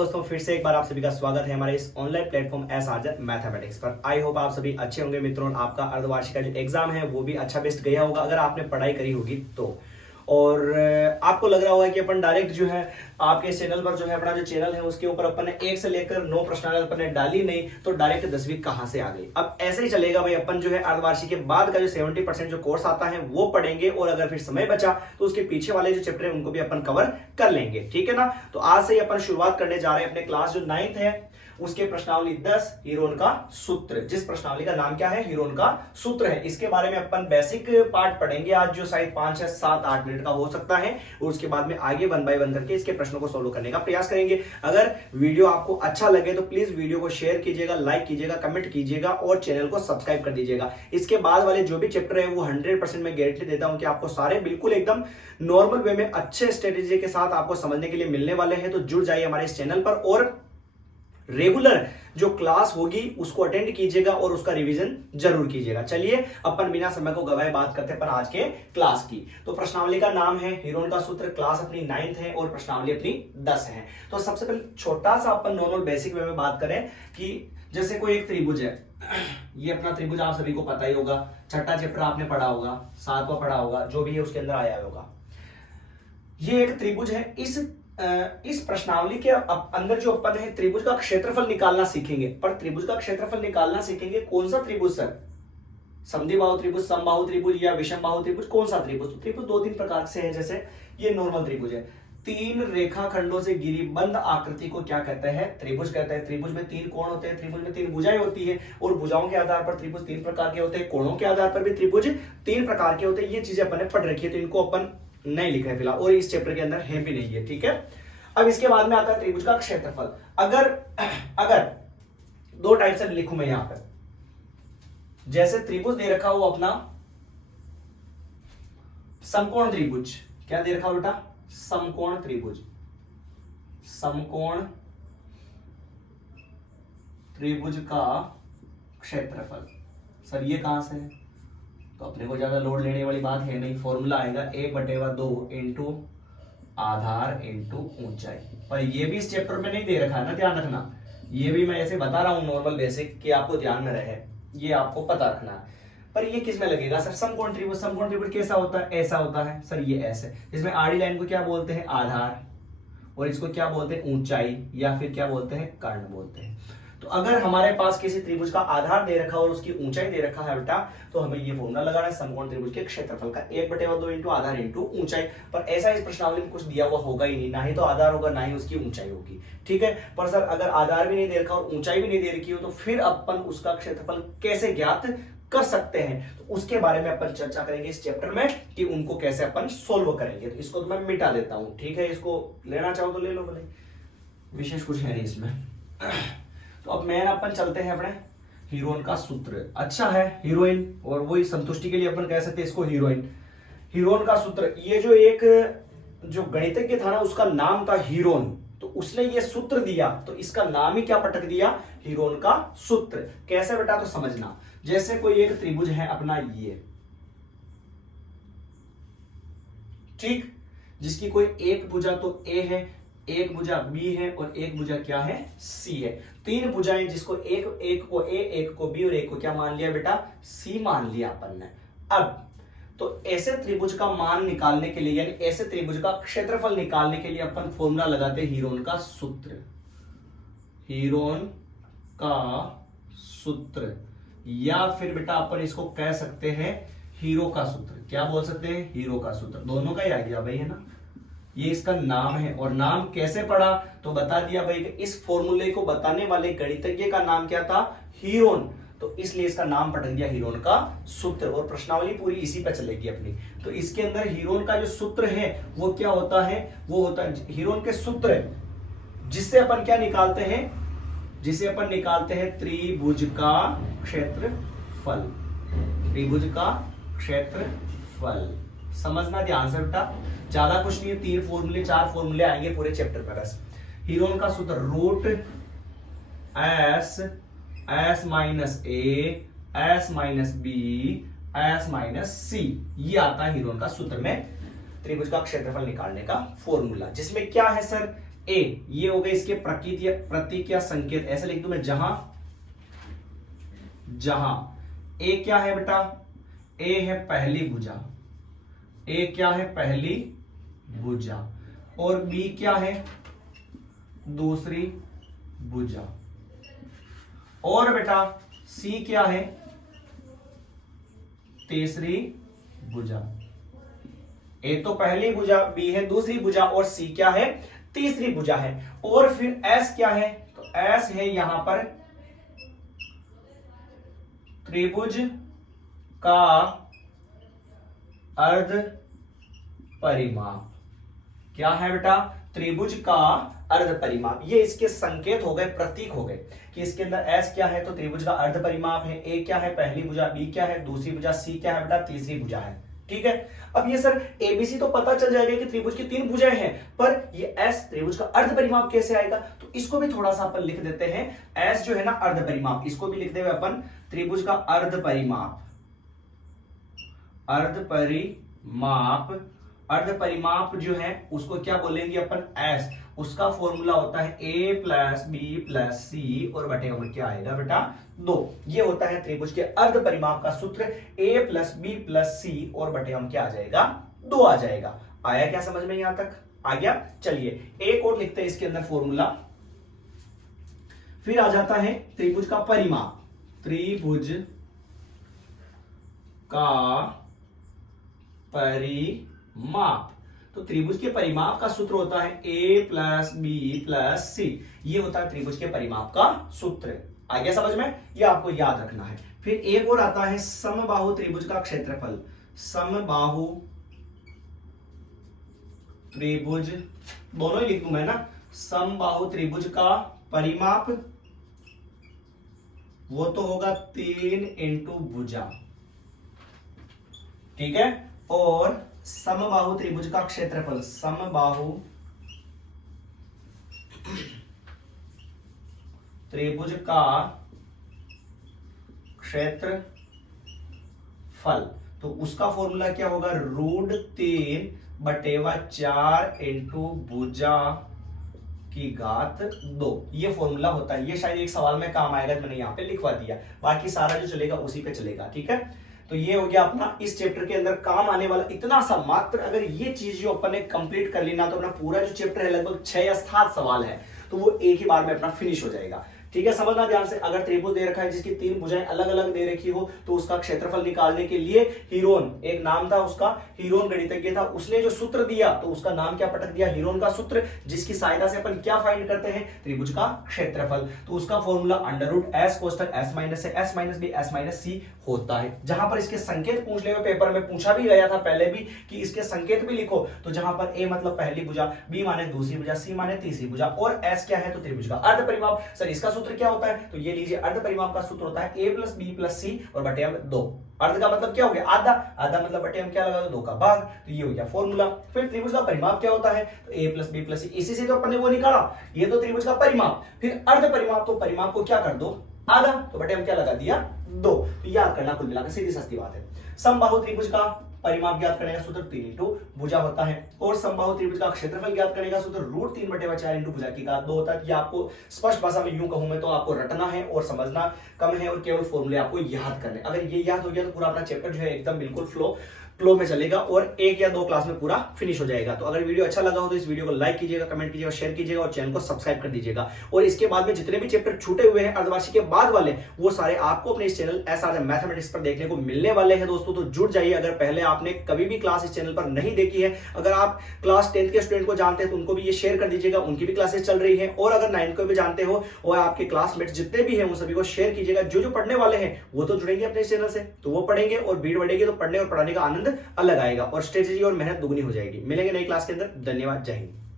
दोस्तों फिर से एक बार आप सभी का स्वागत है हमारे इस ऑनलाइन प्लेटफॉर्म एस आर्जर मैथमेटिक्स पर। आई होप आप सभी अच्छे होंगे मित्रों। आपका अर्धवार्षिक का जो एग्जाम है वो भी अच्छा बेस्ट गया होगा अगर आपने पढ़ाई करी होगी तो। और आपको लग रहा होगा कि अपन डायरेक्ट जो है आपके चैनल पर जो है अपना जो चैनल है उसके ऊपर अपन ने 1 से लेकर 9 प्रश्नावली अपन ने डाली नहीं तो डायरेक्ट 10वीं कहां से आ गई। अब ऐसे ही चलेगा भाई। अपन जो है अर्धवार्षिक के बाद का जो 70% जो कोर्स आता है वो पढ़ेंगे और अगर फिर समय बचा तो उसके पीछे वाले जो चैप्टर है उनको भी अपन कवर कर लेंगे। ठीक है ना। तो आज से ही अपन शुरुआत करने जा रहे हैं अपने क्लास जो 9th है उसके प्रश्नावली 10 हीरोन का सूत्र। जिस प्रश्नावली का नाम क्या है, हीरोन का सूत्र है। इसके बारे में अपन बेसिक पार्ट पढ़ेंगे आज जो शायद 5 या 7-8 मिनट का हो सकता है और उसके बाद में आगे 1 बाय 1 करके इसके प्रश्नों को सोल्व करने का प्रयास करेंगे। अगर वीडियो आपको अच्छा लगे तो प्लीज वीडियो को शेयर कीजिएगा, लाइक कीजिएगा, कमेंट कीजिएगा और चैनल को सब्सक्राइब कर दीजिएगा। इसके बाद वाले जो भी चैप्टर है वो 100% मैं गारंटी देता हूं कि आपको सारे बिल्कुल एकदम नॉर्मल वे में अच्छे स्ट्रेटेजी के साथ आपको समझने के लिए मिलने वाले हैं। तो जुड़ जाइए हमारे इस चैनल पर और रेगुलर जो क्लास होगी उसको अटेंड कीजिएगा और उसका रिवीजन जरूर कीजिएगा। चलिए अपन बिना समय को गवाए बात करते हैं पर आज के क्लास की। तो प्रश्नावली का नाम है हीरोन का सूत्र, क्लास अपनी 9th है और प्रश्नावली अपनी 10 है। तो सबसे पहले छोटा सा अपन नॉर्मल बेसिक वे में बात करें कि जैसे कोई एक त्रिभुज है, ये अपना त्रिभुज आप सभी को पता ही होगा, छठा चैप्टर आपने पढ़ा होगा, 7वां पढ़ा होगा, जो भी है उसके अंदर आया होगा। ये एक त्रिभुज है। इस प्रश्नावली के अंदर जो अपन है त्रिभुज का क्षेत्रफल निकालना सीखेंगे। पर त्रिभुज का क्षेत्रफल निकालना सीखेंगे कौन सा त्रिभुज सर? समद्विबाहु त्रिभुज, समबाहु त्रिभुज या विषमबाहु त्रिभुज, कौन सा त्रिभुज? तो त्रिभुज 2-3 प्रकार से है। जैसे ये नॉर्मल त्रिभुज है, 3 रेखाखंडों से घिरी बंद आकृति को क्या कहते हैं? त्रिभुज कहते हैं। त्रिभुज में 3 कोण होते हैं, त्रिभुज में 3 भुजाएं होती है और भुजाओं के आधार पर त्रिभुज 3 प्रकार के होते हैं, कोणों के आधार पर भी त्रिभुज 3 प्रकार के होते हैं। ये चीजें अपन ने पढ़ रखी है तो इनको अपन नहीं लिखा है फिलहाल और इस चैप्टर के अंदर है भी नहीं है। ठीक है। अब इसके बाद में आता है त्रिभुज का क्षेत्रफल। अगर 2 टाइप से लिखूं मैं यहां पर, जैसे त्रिभुज दे रखा हो अपना समकोण त्रिभुज, क्या दे रखा हो बेटा? समकोण त्रिभुज। समकोण त्रिभुज का क्षेत्रफल सर ये कहां से है? तो अपने को ज्यादा लोड लेने वाली बात है नहीं, फॉर्मूला आएगा 1/2 इंटू आधार इंटू ऊंचाई। पर ये भी इस चैप्टर में नहीं दे रखा है ना, ध्यान रखना। ये भी मैं ऐसे बता रहा हूं नॉर्मल बेसिक कि आपको ध्यान में रहे, ये आपको पता रखना है। पर ये किस में लगेगा सर? समकोण त्रिभुज। समकोण त्रिभुज कैसा होता है? ऐसा होता है सर, ये ऐसे। इसमें आड़ी लाइन को क्या बोलते हैं? आधार, और इसको क्या बोलते हैं? ऊंचाई, या फिर क्या बोलते हैं? कर्ण बोलते हैं। तो अगर हमारे पास किसी त्रिभुज का आधार दे रखा और उसकी ऊंचाई दे रखा है बेटा, तो हमें ये फॉर्मूला लगाना है समकोण त्रिभुज के क्षेत्रफल का 1/2 इंटू आधार इंटू ऊंचाई। पर ऐसा इस प्रश्नावली में कुछ दिया हुआ होगा ही नहीं, ना ही तो आधार होगा ना ही उसकी ऊंचाई होगी। ठीक है। पर सर अगर आधार भी नहीं दे रखा और ऊंचाई भी नहीं दे रखी हो तो फिर अपन उसका क्षेत्रफल कैसे ज्ञात कर सकते हैं? तो उसके बारे में अपन चर्चा करेंगे इस चैप्टर में कि उनको कैसे अपन सोल्व करेंगे। तो इसको तो मैं मिटा देता हूं। ठीक है। इसको लेना चाहो तो ले लो भले, विशेष कुछ है नहीं इसमें। तो अब मेन अपन चलते हैं अपने हीरोइन का सूत्र। अच्छा है हीरोइन, और वही संतुष्टि के लिए अपन कह सकते हैं इसको हीरोइन। हीरोइन का सूत्र, ये जो एक जो गणितज्ञ था ना उसका नाम था हीरोन, तो उसने ये सूत्र दिया तो इसका नाम ही क्या पटक दिया? हीरोन का सूत्र। कैसे बेटा? तो समझना। जैसे कोई एक त्रिभुज है अपना ये, ठीक, जिसकी कोई एक भुजा तो ए है, एक भुजा बी है और एक भुजा क्या है? सी है। 3 भुजाएं जिसको एक को ए, एक को बी और एक को क्या मान लिया बेटा? सी मान लिया अपन ने। अब तो ऐसे त्रिभुज का मान निकालने के लिए यानी ऐसे त्रिभुज का क्षेत्रफल निकालने के लिए अपन फॉर्मूला लगाते हैं हीरोन का सूत्र। हीरोन का सूत्र, या फिर बेटा अपन इसको कह सकते हैं हीरो का सूत्र। क्या बोल सकते हैं? हीरो का सूत्र। दोनों का ही आ गया भाई, है ना। ये इसका नाम है और नाम कैसे पढ़ा तो बता दिया भाई कि इस फॉर्मूले को बताने वाले गणितज्ञ का नाम क्या था? हीरोन। तो इसलिए इसका नाम पटक दिया हीरोन का सूत्र और प्रश्नावली पूरी इसी पे चलेगी अपनी। तो इसके अंदर हीरोन का जो सूत्र है वो क्या होता है? वो होता है हीरोन के सूत्र जिससे अपन क्या निकालते हैं? जिसे अपन निकालते हैं त्रिभुज का क्षेत्रफल। त्रिभुज का क्षेत्रफल समझना ध्यान से बेटा, ज्यादा कुछ नहीं है। 3 फॉर्मूले 4 फॉर्मूले आएंगे पूरे चैप्टर पर। बस हीरोन का सूत्र root s minus a, s minus b, s minus c, ये आता है हीरोन का सूत्र में त्रिभुज का क्षेत्रफल निकालने का फॉर्मूला। जिसमें क्या है सर? ए, ये हो गए इसके प्रतीक या संकेत, ऐसे लिख दूं मैं, जहां ए क्या है बेटा, ए है पहली भुजा, ए क्या है पहली भुजा, और बी क्या है दूसरी भुजा, और बेटा सी क्या है तीसरी भुजा। ए तो पहली भुजा, बी है दूसरी भुजा, और सी क्या है तीसरी भुजा है। और फिर एस क्या है, तो एस है यहां पर त्रिभुज का अर्ध परिमाप। क्या है बेटा, त्रिभुज का अर्ध परिमाप। ये इसके संकेत हो गए, प्रतीक हो गए कि इसके अंदर एस क्या है तो त्रिभुज का अर्ध परिमाप है, ए क्या है पहली भुजा, बी क्या है दूसरी भुजा, सी क्या है बेटा तीसरी भुजा है। ठीक है, अब ये सर एबीसी तो पता चल जाएगा कि त्रिभुज की 3 भुजाएं हैं, पर ये एस त्रिभुज का अर्ध परिमाप कैसे आएगा, तो इसको भी थोड़ा सा अपन लिख देते हैं। एस जो है ना अर्ध परिमाप, इसको भी लिखते हुए अपन त्रिभुज का अर्ध परिमाप, अर्ध परिमाप, अर्ध परिमाप जो है उसको क्या बोलेंगे अपन एस। उसका फॉर्मूला होता है ए प्लस बी प्लस सी और बटे में क्या आएगा बेटा 2। ये होता है त्रिभुज के अर्ध परिमाप का सूत्र, ए प्लस बी प्लस सी और बटे हम क्या आ जाएगा 2 आ जाएगा। आया क्या समझ में यहां तक, आ गया। चलिए एक और लिखते हैं इसके अंदर फॉर्मूला। फिर आ जाता है त्रिभुज का परिमाप, त्रिभुज का परिमाप। तो त्रिभुज के परिमाप का सूत्र होता है ए प्लस बी प्लस सी। ये होता है त्रिभुज के परिमाप का सूत्र। आ गया समझ में, ये आपको याद रखना है। फिर एक और आता है समबाहु त्रिभुज का क्षेत्रफल। समबाहु त्रिभुज, दोनों ही लिख दूं मैं ना, समबाहु त्रिभुज का परिमाप वो तो होगा 3 इंटू भुजा, ठीक है। और समबाहु त्रिभुज का क्षेत्रफल, समबाहु त्रिभुज का क्षेत्रफल, तो उसका फॉर्मूला क्या होगा, √3/4 इंटू भुजा की घात 2। ये फॉर्मूला होता है। ये शायद एक सवाल में काम आएगा, मैंने यहां पे लिखवा दिया, बाकी सारा जो चलेगा उसी पे चलेगा, ठीक है। तो ये हो गया अपना इस चैप्टर के अंदर काम आने वाला इतना सा मात्र। अगर ये चीज जो अपन ने कंप्लीट कर ली ना, तो अपना पूरा जो चैप्टर है लगभग 6 या 7 सवाल है, तो वो एक ही बार में अपना फिनिश हो जाएगा, ठीक है। समझना ध्यान से, अगर त्रिभुज दे रखा है जिसकी 3 भुजाएं अलग अलग दे रखी हो, तो उसका क्षेत्रफल निकालने के लिए हीरोन, एक नाम था उसका, हीरोन गणितज्ञ था, उसने जो सूत्र दिया तो उसका नाम क्या पटक दिया, हीरोन का सूत्र, जिसकी सहायता से अपन क्या फाइंड करते हैं, त्रिभुज का क्षेत्रफल। तो उसका फॉर्मूला √S कोष्टक S माइनस है, S minus B S minus C होता है। जहां पर इसके संकेत पूछ ले, पेपर में पूछा भी गया था पहले भी कि इसके संकेत भी लिखो, तो जहां पर A मतलब पहली भुजा, B माने दूसरी भुजा, C माने तीसरी भुजा, और S क्या है तो त्रिभुज का अर्ध परिमाप। सर इसका सूत्र क्या होता है, तो ये लीजिए अर्ध परिमाप का सूत्र होता है a प्लस बी प्लस सी और बटे हम 2। अर्ध का मतलब क्या हो गया, आधा, आधा मतलब बटे हम क्या लगा दो 2 का भाग, तो ये हो गया फॉर्मूला। फिर त्रिभुज का परिमाप क्या होता है, तो a प्लस बी प्लस सी, इसी से तो अपन ने वो निकाला, ये तो त्रिभुज का परिमाप। फिर अर्ध परिमाप, तो परिमाप को क्या कर दो आधा, तो बटे हम क्या लगा दिया 2। तो याद करना, कुल मिलाकर सीधी सस्ती बात है। समबाहु त्रिभुज का परिमाप ज्ञात करने का सूत्र 3 इंटू भुजा होता है, और समबाहु त्रिभुज का क्षेत्रफल ज्ञात करने का सूत्र √3/4 इंटू भुजा की घात 2 होता है। ये आपको स्पष्ट भाषा में यूं कहूं मैं तो आपको रटना है और समझना कम है, और केवल फॉर्मूले आपको याद करने। अगर ये याद हो गया तो पूरा अपना चैप्टर जो है एकदम बिल्कुल फ्लो में चलेगा और 1 या 2 क्लास में पूरा फिनिश हो जाएगा। तो अगर वीडियो अच्छा लगा हो तो इस वीडियो को लाइक कीजिएगा, कमेंट कीजिएगा, शेयर कीजिएगा और चैनल को सब्सक्राइब कर दीजिएगा। और इसके बाद में जितने भी चैप्टर छूटे हुए हैं अर्धवार्षिक के बाद वाले, वो सारे आपको अपने इस चैनल एसआरजे मैथमेटिक्स पर देखने को मिलने वाले हैं दोस्तों। तो जुड़ जाइए, अगर पहले आपने कभी भी क्लास इस चैनल पर नहीं देखी है, अगर आप क्लास 10th के स्टूडेंट को जानते हैं तो उनको भी ये शेयर कर दीजिएगा, उनकी भी क्लासेस चल रही है। और अगर 9th को भी जानते हो और आपके क्लासमेट्स जितने भी हैं उन सभी को शेयर कीजिएगा। जो पढ़ने वाले हैं वो तो जुड़ेंगे अपने चैनल से, तो वो पढ़ेंगे और भीड़ बढ़ेगी तो पढ़ने और पढ़ाने का आनंद अलग आएगा और स्ट्रेटेजी और मेहनत दुगनी हो जाएगी। मिलेंगे नई क्लास के अंदर। धन्यवाद, जय हिंद।